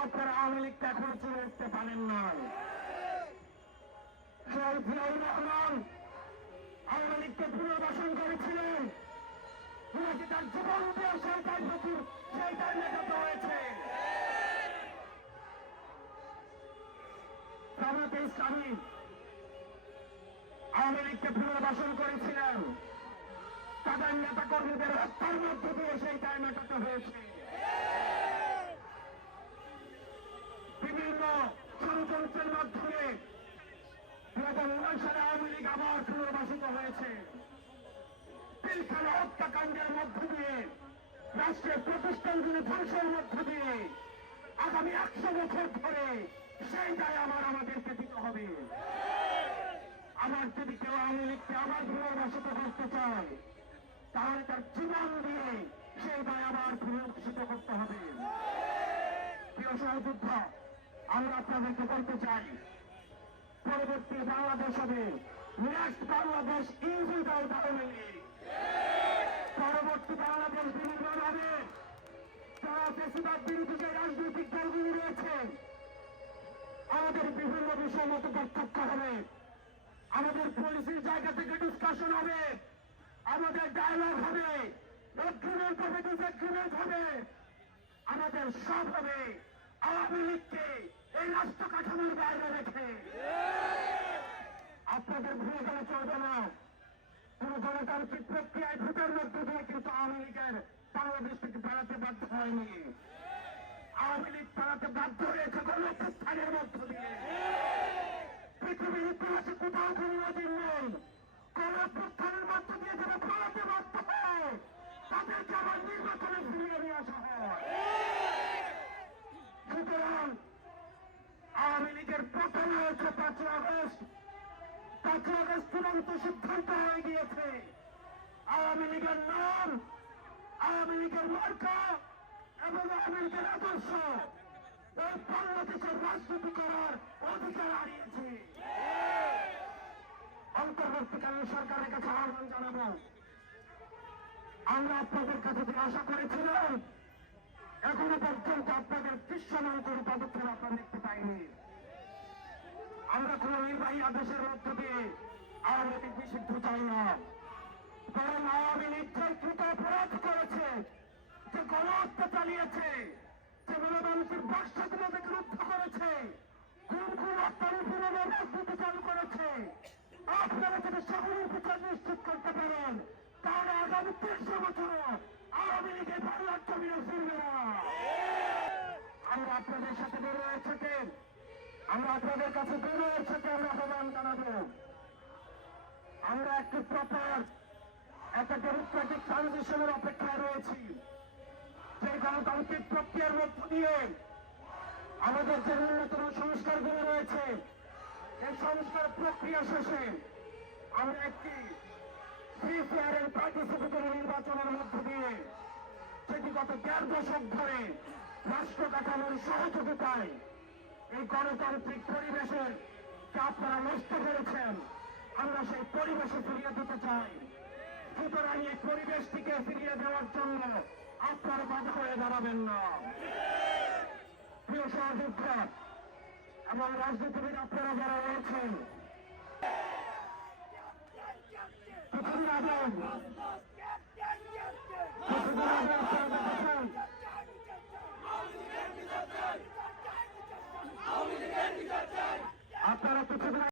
আপনারা আওয়ামী লীগকে এখন চলে উঠতে পারেন না শহীদ জিয়াউর রহমান আওয়ামী লীগকে পুনর্বাসন করেছিলেন। ওনাকে তার জীবন দিয়ে দায় প্রচুর সেই দায় মেটাতে হয়েছে জামাতে ইসলামী। আওয়ামী লীগকে পুনর্বাসন করেছিলেন। তাদের নেতা কর্মীদের হত্যার মধ্য দিয়ে সেই দায় মেটাতে হয়েছে। ষড়যন্ত্রের মাধ্যমে আওয়ামী লীগ আবার পুনর্বাসিত হয়েছে। হত্যাকাণ্ডের মধ্য দিয়ে, রাষ্ট্রের প্রতিষ্ঠানগুলি ধ্বংসের মধ্য দিয়ে আগামী একশো বছর ধরে সেই দায় আমার আমাদেরকে দিতে হবে। যদি কেউ আওয়ামী লীগকে আবার পুনর্বাসিত করতে চায়, তাহলে তার জীবন দিয়ে সেই দায় আবার পুনর্বাসিত করতে হবে। প্রিয় সহযোদ্ধা আমরা আপনাদেরকে বলতে চাই, পরবর্তী বাংলাদেশ হবে নেক্সট বাংলাদেশ উইদাউট আওয়ামী পরবর্তী বাংলাদেশ বিনির্মাণ হবে। যারা বেশিরভাগ বিরোধী যে রাজনৈতিক দলগুলি রয়েছে, আমাদের বিভিন্ন বিষয় মতো পার্থক্য হবে। আমাদের পলিসির জায়গা থেকে ডিসকাশন হবে। আমাদের ডায়লগ হবে। এগ্রিমেন্ট হবে ডিসএগ্রিমেন্ট হবে। আমাদের সব হবে। আওয়ামী লীগকে এই রাষ্ট্র কাঠামোর বাইরে রেখে আপনাদের ভুলে গেলে চলবে না। কোন গণতান্ত্রিক প্রক্রিয়ায় ভোটের মধ্য দিয়ে কিন্তু আওয়ামী লীগের বাংলাদেশ থেকে বেড়াতে বাধ্য হয়নি। আওয়ামী লীগ পালাতে বাধ্য হয়েছে গণপ্রস্থানের মধ্য দিয়ে। পৃথিবীর ইতিহাসে কোথাও কোনো নদীর নেই। গণপ্রস্থানের মধ্য হয়েছে পাঁচই আগস্ট। চূড়ান্ত সিদ্ধান্ত হয়ে গিয়েছে। আওয়ামী লীগের নাম, আওয়ামী লীগের মার্কা এবং আওয়ামী লীগের আদর্শ এই বাংলাদেশের রাজনীতি করার অধিকার হারিয়েছে। অন্তর্বর্তীকালীন সরকারের কাছে আহ্বান জানাব। আমরা আপনাদের কাছে থেকে আশা করেছিলাম, এখনও পর্যন্ত আপনাদের দৃশ্যমান কোন পদক্ষেপ আপনারা দেখতে পাইনি। নির্বাহী আদেশের মধ্য দিয়ে আওয়ামী লীগ নিষিদ্ধ চাই না। বরং আওয়ামী লীগ কৃত অপরাধ করেছে যে গণহত্যা চালিয়েছে, যে মানুষের বাক্সগুলোকে রুদ্ধ করেছে আপনারা যদি বিচার নিশ্চিত করতে পারেন, তাহলে আগামী তিনশো বছর আওয়ামী লীগের বাংলার জমিনে না। আমরা আপনাদের সাথে বেরোয়ের সাথে আমরা আপনাদের কাছে বেরোয়ের একটি প্রপার একটা ডেমোক্রেটিক ট্রানজিশনের অপেক্ষায় রয়েছি। যে গণতান্ত্রিক প্রক্রিয়ার মধ্য দিয়ে আমাদের যে ন্যূনতম সংস্কারগুলো রয়েছে এই সংস্কার প্রক্রিয়া শেষে আমরা একটি ফ্রি ফেয়ার এন্ড পার্টিসিপেটরি নির্বাচনের মধ্য দিয়ে সেটি গত দেড় দশক ধরে রাষ্ট্র কাঠামোর সহযোগিতায় এই গণতান্ত্রিক পরিবেশের যে আপনারা নষ্ট করেছেন। আমরা সেই পরিবেশে ফিরিয়ে দিতে চাই। সুতরাং এই পরিবেশটিকে ফিরিয়ে দেওয়ার জন্য আপনারা বাধা হয়ে দাঁড়াবেন না। প্রিয় সহযোদ্ধা, এবং রাজনীতিবিদ আপনারা যারা রয়েছেন আগে